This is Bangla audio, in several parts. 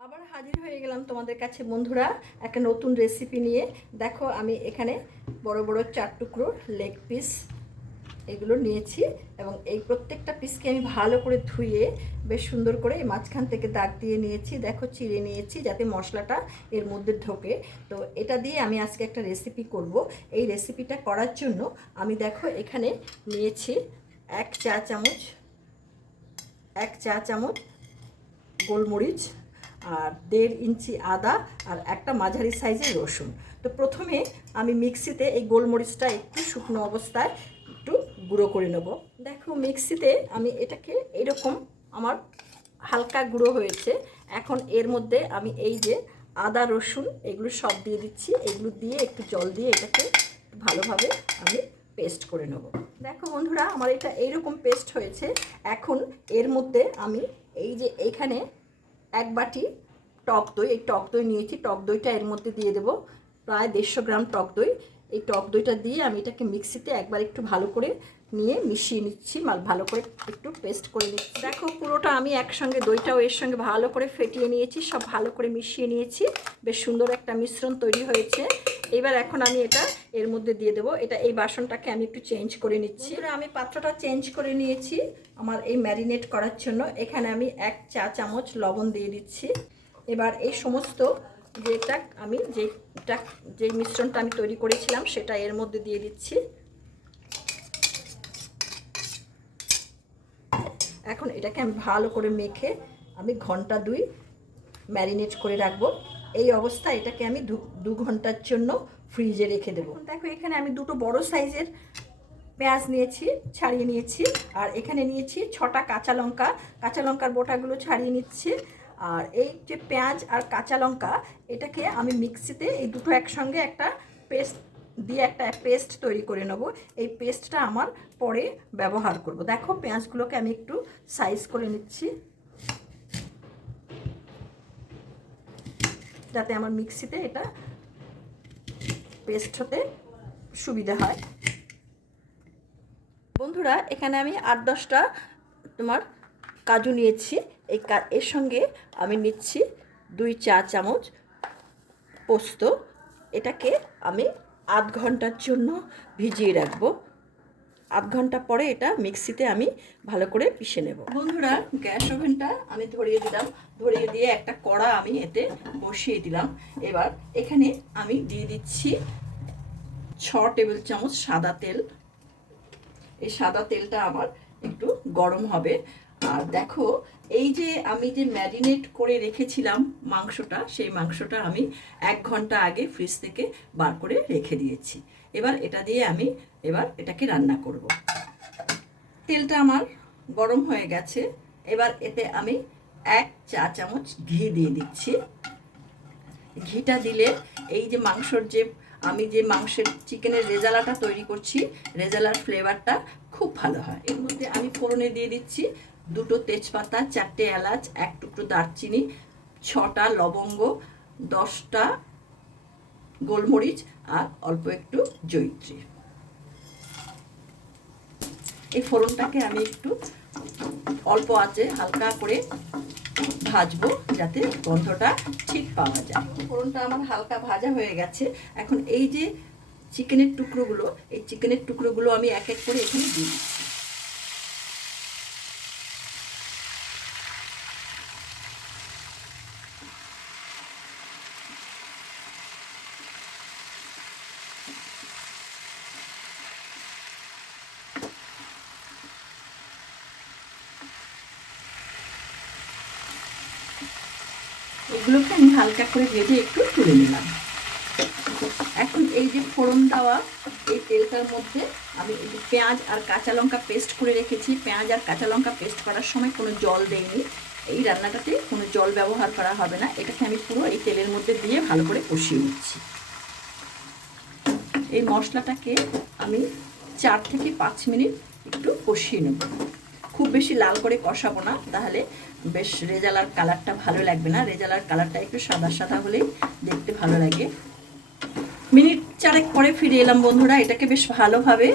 আবার হাজির হয়ে গেলাম তোমাদের কাছে, বন্ধুরা, একটা নতুন রেসিপি নিয়ে। দেখো, আমি এখানে বড় বড় চার টুকরো লেগ পিস এগুলো নিয়েছি এবং এই প্রত্যেকটা পিসকে আমি ভালো করে ধুয়ে বেশ সুন্দর করে এই মাঝখান থেকে দাগ দিয়ে নিয়েছি। দেখো, চিড়ে নিয়েছি যাতে মশলাটা এর মধ্যে ঢোকে। তো এটা দিয়ে আমি আজকে একটা রেসিপি করব। এই রেসিপিটা করার জন্য আমি দেখো, এখানে নিয়েছি এক চা চামচ, এক চা চামচ গোলমরিচ আর দেড় ইঞ্চি আদা আর একটা মাঝারি সাইজের রসুন। তো প্রথমে আমি মিক্সিতে এই গোলমরিচটা একটু শুকনো অবস্থায় একটু গুঁড়ো করে নেব। দেখো, মিক্সিতে আমি এটাকে এরকম আমার হালকা গুঁড়ো হয়েছে। এখন এর মধ্যে আমি এই যে আদা, রসুন এগুলো সব দিয়ে দিচ্ছি। এগুলো দিয়ে একটু জল দিয়ে এটাকে ভালোভাবে আমি পেস্ট করে নেব। দেখো বন্ধুরা, আমার এটা এইরকম পেস্ট হয়েছে। এখন এর মধ্যে আমি এই যে এইখানে এক বাটি টক দই, এই টক দই নিয়েছি। টক দইটা এর মধ্যে দিয়ে দেবো। প্রায় দেড়শো গ্রাম টক দই। এই টক দইটা দিয়ে আমি এটাকে মিক্সিতে একবার একটু ভালো করে নিয়ে মিশিয়ে নিচ্ছি, মাল ভালো করে একটু পেস্ট করে নিচ্ছি। দেখো পুরোটা আমি একসঙ্গে, দইটাও এর সঙ্গে ভালো করে ফেটিয়ে নিয়েছি, সব ভালো করে মিশিয়ে নিয়েছি। বেশ সুন্দর একটা মিশ্রণ তৈরি হয়েছে। এবার এখন আমি এটা এর মধ্যে দিয়ে দেবো। এটা এই বাসনটাকে আমি একটু চেঞ্জ করে নিচ্ছি। এবার আমি পাত্রটা চেঞ্জ করে নিয়েছি আমার এই ম্যারিনেট করার জন্য। এখানে আমি এক চা চামচ লবণ দিয়ে দিচ্ছি। এবার এই সমস্ত যেটা আমি, যেটা, যে মিশ্রণটা আমি তৈরি করেছিলাম, সেটা এর মধ্যে দিয়ে দিচ্ছি। এখন এটাকে আমি ভালো করে মেখে আমি ঘণ্টা দুই ম্যারিনেট করে রাখব। এই অবস্থায় এটাকে আমি দু ঘণ্টার জন্য ফ্রিজে রেখে দেবো। দেখো, এখানে আমি দুটো বড় সাইজের পেঁয়াজ নিয়েছি, ছাড়িয়ে নিয়েছি, আর এখানে নিয়েছি ছটা কাঁচা লঙ্কা। কাঁচা লঙ্কার বোটাগুলো ছাড়িয়ে নিচ্ছি, আর এই যে পেঁয়াজ আর কাঁচা লঙ্কা, এটাকে আমি মিক্সিতে এই দুটো একসঙ্গে একটা পেস্ট দিয়ে একটা পেস্ট তৈরি করে নেব। এই পেস্টটা আমার পরে ব্যবহার করব। দেখো পেঁয়াজগুলোকে আমি একটু সাইজ করে নিচ্ছি। যাতে আমার মিক্সিতে এটা পেস্ট হতে সুবিধা হয়। বন্ধুরা, এখানে আমি আট দশটা তোমার কাজু নিয়েছি। এই এর সঙ্গে আমি নিচ্ছি দুই চা চামচ পোস্ত। এটাকে আমি আধ ঘণ্টার জন্য ভিজিয়ে রাখব। আধ ঘণ্টা পরে এটা মিক্সিতে আমি ভালো করে পিষে নেব। বন্ধুরা, গ্যাস ওভেনটা আমি ধরিয়ে দিলাম। ধরিয়ে দিয়ে একটা কড়া আমি এতে বসিয়ে দিলাম। এবার এখানে আমি দিয়ে দিচ্ছি ছ টেবিল চামচ সাদা তেল। এই সাদা তেলটা আমার একটু গরম হবে। আর দেখো, এই যে আমি যে ম্যারিনেট করে রেখেছিলাম মাংসটা, সেই মাংসটা আমি এক ঘণ্টা আগে ফ্রিজ থেকে বার করে রেখে দিয়েছি। এবার এটা দিয়ে আমি এবার এটাকে রান্না করব। তেলটা আমার গরম হয়ে গেছে। এবার এতে আমি এক চা চামচ ঘি দিয়ে দিচ্ছি। ঘিটা দিলে এই যে মাংসর যে, আমি যে মাংসের চিকেনের রেজালাটা তৈরি করছি, রেজালার ফ্লেভারটা খুব ভালো হয়। এর মধ্যে আমি ফোড়নে দিয়ে দিচ্ছি দুটো তেজপাতা, চারটে এলাচ, এক টুকরো দারচিনি, ছটা লবঙ্গ, দশটা গোলমরিচ আর অল্প একটু জৈত্রী এই ফোড়নটাকে আমি একটু অল্প আছে হালকা করে ভাজবো যাতে গন্ধটা ঠিক পাওয়া যায়। ফোড়নটা আমার হালকা ভাজা হয়ে গেছে। এখন এই যে চিকেনের টুকরোগুলো, এই চিকেনের টুকরোগুলো আমি এক এক করে এখানে দিয়ে এগুলোকে আমি হালকা করে ভেজে একটু তুলে নিলাম। এখন এই যে ফোড়ন দেওয়া এই তেলটার মধ্যে আমি এই যে পেঁয়াজ আর কাঁচা লঙ্কা পেস্ট করে রেখেছি। পেঁয়াজ আর কাঁচা লঙ্কা পেস্ট করার সময় কোনো জল দেইনি। এই রান্নাটাতে কোনো জল ব্যবহার করা হবে না। এটাকে আমি পুরো এই তেলের মধ্যে দিয়ে ভালো করে কষিয়ে নিচ্ছি। এই মশলাটাকে আমি চার থেকে পাঁচ মিনিট একটু কষিয়ে নেব। বেশি লাল করে কষাবো না, তাহলে বেশ রেজালার কালারটা ভালো লাগবে না। রেজালার কালারটা একটু সাদা সাদা হলেই দেখতে ভালো লাগে। মিনিট চারেক পরে ফিরে এলাম বন্ধুরা, এটাকে বেশ ভালোভাবে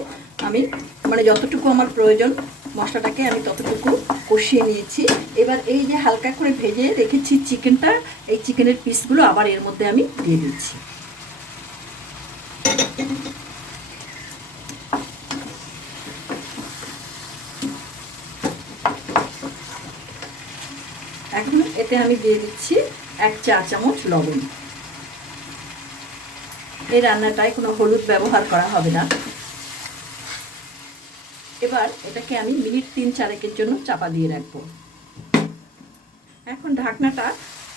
আমি মানে যতটুকু আমার প্রয়োজন মশলাটাকে আমি ততটুকু কষিয়ে নিয়েছি। এবার এই যে হালকা করে ভেজে রেখেছি চিকেনটা, এই চিকেনের পিসগুলো আবার এর মধ্যে আমি দিয়ে দিচ্ছি। এখন এতে আমি দিয়ে দিচ্ছি এক চা চামচ লবণ। এই রান্নাটায় কোনো হলুদ ব্যবহার করা হবে না। এবার এটাকে আমি মিনিট তিন চারেকের জন্য চাপা দিয়ে রাখব। এখন ঢাকনাটা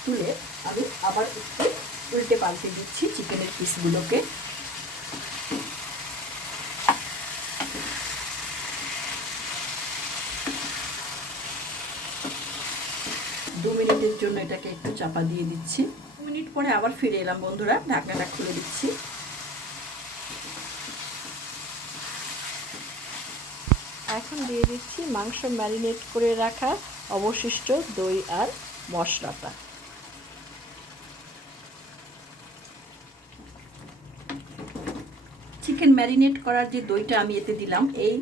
তুলে আমি আবার একটু উল্টে পাল্টে দিচ্ছি চিকেনের পিসগুলোকে দু মিনিটের জন্য এটাকে একটু চাপা দিয়ে দিচ্ছি। মিনিট পরে আবার ফিরে এলাম বন্ধুরা ঢাকনাটা খুলে দিচ্ছি। এখন দিয়ে দিচ্ছি মাংস ম্যারিনেট করে রাখা অবশিষ্ট দই আর মশলাটা। চিকেন ম্যারিনেট করার যে দইটা আমি এতে দিলাম এই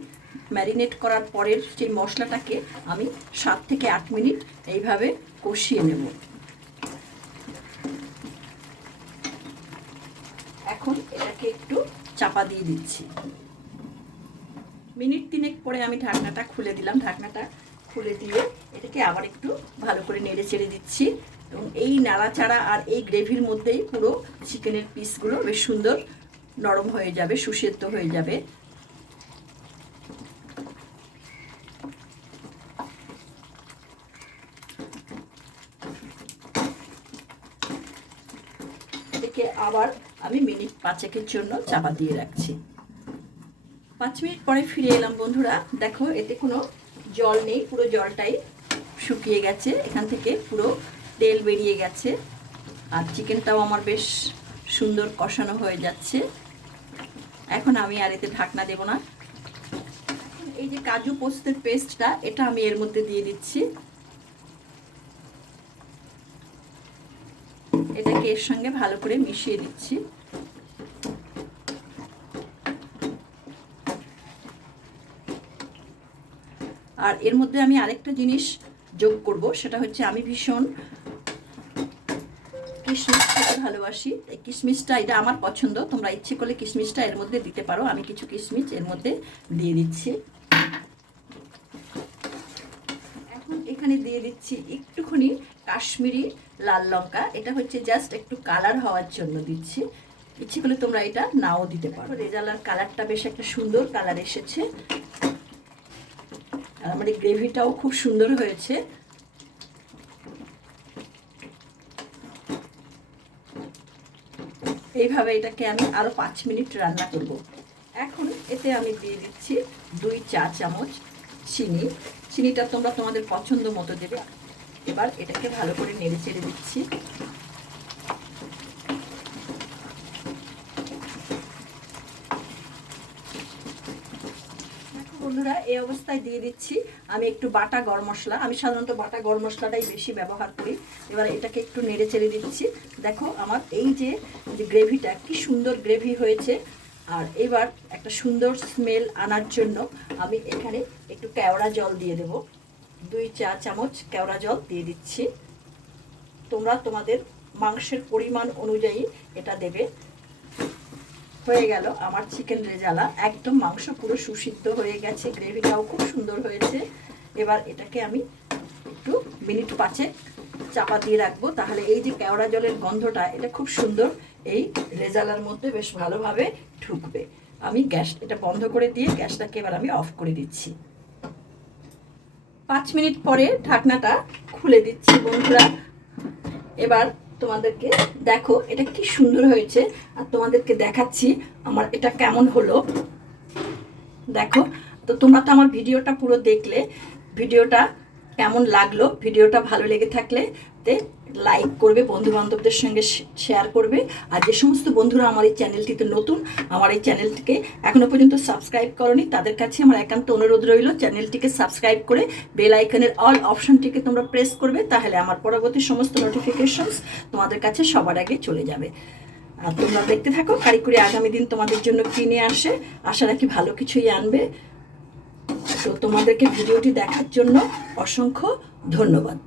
ম্যারিনেট করার পরের সেই মশলাটাকে আমি সাত থেকে আট মিনিট এইভাবে কষিয়ে নেব। এখন এটাকে একটু চাপা দিয়ে দিচ্ছি। মিনিট তিনেক পরে আমি ঢাকনাটা খুলে দিলাম। ঢাকনাটা খুলে দিয়ে এটাকে আবার একটু ভালো করে নেড়ে চেড়ে দিচ্ছি। এবং এই নাড়াচাড়া আর এই গ্রেভির মধ্যেই পুরো চিকেনের পিসগুলো বেশ সুন্দর নরম হয়ে যাবে, সুসেদ্ধ হয়ে যাবে। আবার আমি মিনিট পাঁচেকের জন্য চাপা দিয়ে রাখছি। পাঁচ মিনিট পরে ফিরে এলাম বন্ধুরা। দেখো, এতে কোনো জল নেই, পুরো জলটাই শুকিয়ে গেছে। এখান থেকে পুরো তেল বেরিয়ে গেছে। আর চিকেনটাও আমার বেশ সুন্দর কষানো হয়ে যাচ্ছে। এখন আমি আর এতে ঢাকনা দেব না। এই যে কাজু পোস্তের পেস্টটা, এটা আমি এর মধ্যে দিয়ে দিচ্ছি। এটাকে এর সঙ্গে ভালো করে মিশিয়ে দিচ্ছি আর এর মধ্যে আমি আরেকটা জিনিস যোগ করব, সেটা হচ্ছে আমি ভীষণ কিশমিশ খেতে ভালোবাসি। এই কিশমিশটা এটা আমার পছন্দ, তোমরা ইচ্ছে করলে কিশমিশটা এর মধ্যে দিতে পারো। আমি কিছু কিশমিশ এর মধ্যে দিয়ে দিচ্ছি। এখন এখানে দিয়ে দিচ্ছি একটুখানি কাশ্মীরি লাল লঙ্কা। এটা হচ্ছে জাস্ট একটু কালার হওয়ার জন্য দিচ্ছি। ইচ্ছে করলে তোমরা এটা নাও দিতে পারো। রেজালার কালারটা বেশ একটা সুন্দর কালার এসেছে। আর আমার এই গ্রেভিটাও খুব সুন্দর হয়েছে। এইভাবে এটাকে আমি আরও পাঁচ মিনিট রান্না করব। এখন এতে আমি দিয়ে দিচ্ছি দুই চা চামচ চিনি। চিনিটা তোমরা তোমাদের পছন্দ মতো দেবে। এবার এটাকে ভালো করে নেড়ে চেড়ে দিচ্ছি বন্ধুরা এই অবস্থায় দিয়ে দিচ্ছি। আমি একটু বাটা গরম মশলা। আমি সাধারণত বাটা গরম মশলাটাই বেশি ব্যবহার করি। এবার এটাকে একটু নেড়ে চেড়ে দিচ্ছি। দেখো আমার এই যে যে গ্রেভিটা, কি সুন্দর গ্রেভি হয়েছে। আর এবার একটা সুন্দর স্মেল আনার জন্য আমি এখানে একটু কেওড়া জল দিয়ে দেব। দুই চা চামচ কেওড়া জল দিয়ে দিচ্ছি। তোমরা তোমাদের মাংসের পরিমাণ অনুযায়ী এটা দেবে। হয়ে গেল আমার চিকেন রেজালা। একদম মাংস পুরো সুসিদ্ধ হয়ে গেছে, গ্রেভিটাও খুব সুন্দর হয়েছে। এবার এটাকে আমি একটু মিনিট পাঁচে চাপা দিয়ে রাখব। তাহলে এই যে কেওড়া জলের গন্ধটা, এটা খুব সুন্দর এই রেজালার মধ্যে বেশ ভালোভাবে ঢুকবে। আমি গ্যাস, এটা বন্ধ করে দিয়ে গ্যাসটাকে এবার আমি অফ করে দিচ্ছি। পাঁচ মিনিট পরে ঢাকনাটা খুলে দিচ্ছি বন্ধুরা। এবার তোমাদেরকে দেখো এটা কি সুন্দর হয়েছে আর তোমাদেরকে দেখাচ্ছি আমার এটা কেমন হলো। দেখো, তো তোমরা তো আমার ভিডিওটা পুরো দেখলে, ভিডিওটা কেমন লাগল, ভিডিওটা ভালো লেগে থাকলে তে লাইক করবে বন্ধু বান্ধবদের সঙ্গে শেয়ার করবে। আর যে সমস্ত বন্ধুরা আমার এই চ্যানেলটিতে নতুন, আমার এই চ্যানেলটিকে এখনও পর্যন্ত সাবস্ক্রাইব করনি, তাদের কাছে আমার একান্ত অনুরোধ রইল চ্যানেলটিকে সাবস্ক্রাইব করে বেল আইকনের অল অপশনটিকে তোমরা প্রেস করবে, তাহলে আমার পরবর্তী সমস্ত নোটিফিকেশনস তোমাদের কাছে সবার আগে চলে যাবে। আর তোমরা দেখতে থাকো, কারিকুরি আগামী দিন তোমাদের জন্য কিনে আসে, আশা রাখি ভালো কিছুই আনবে। তো তোমাদেরকে ভিডিওটি দেখার জন্য অসংখ্য ধন্যবাদ।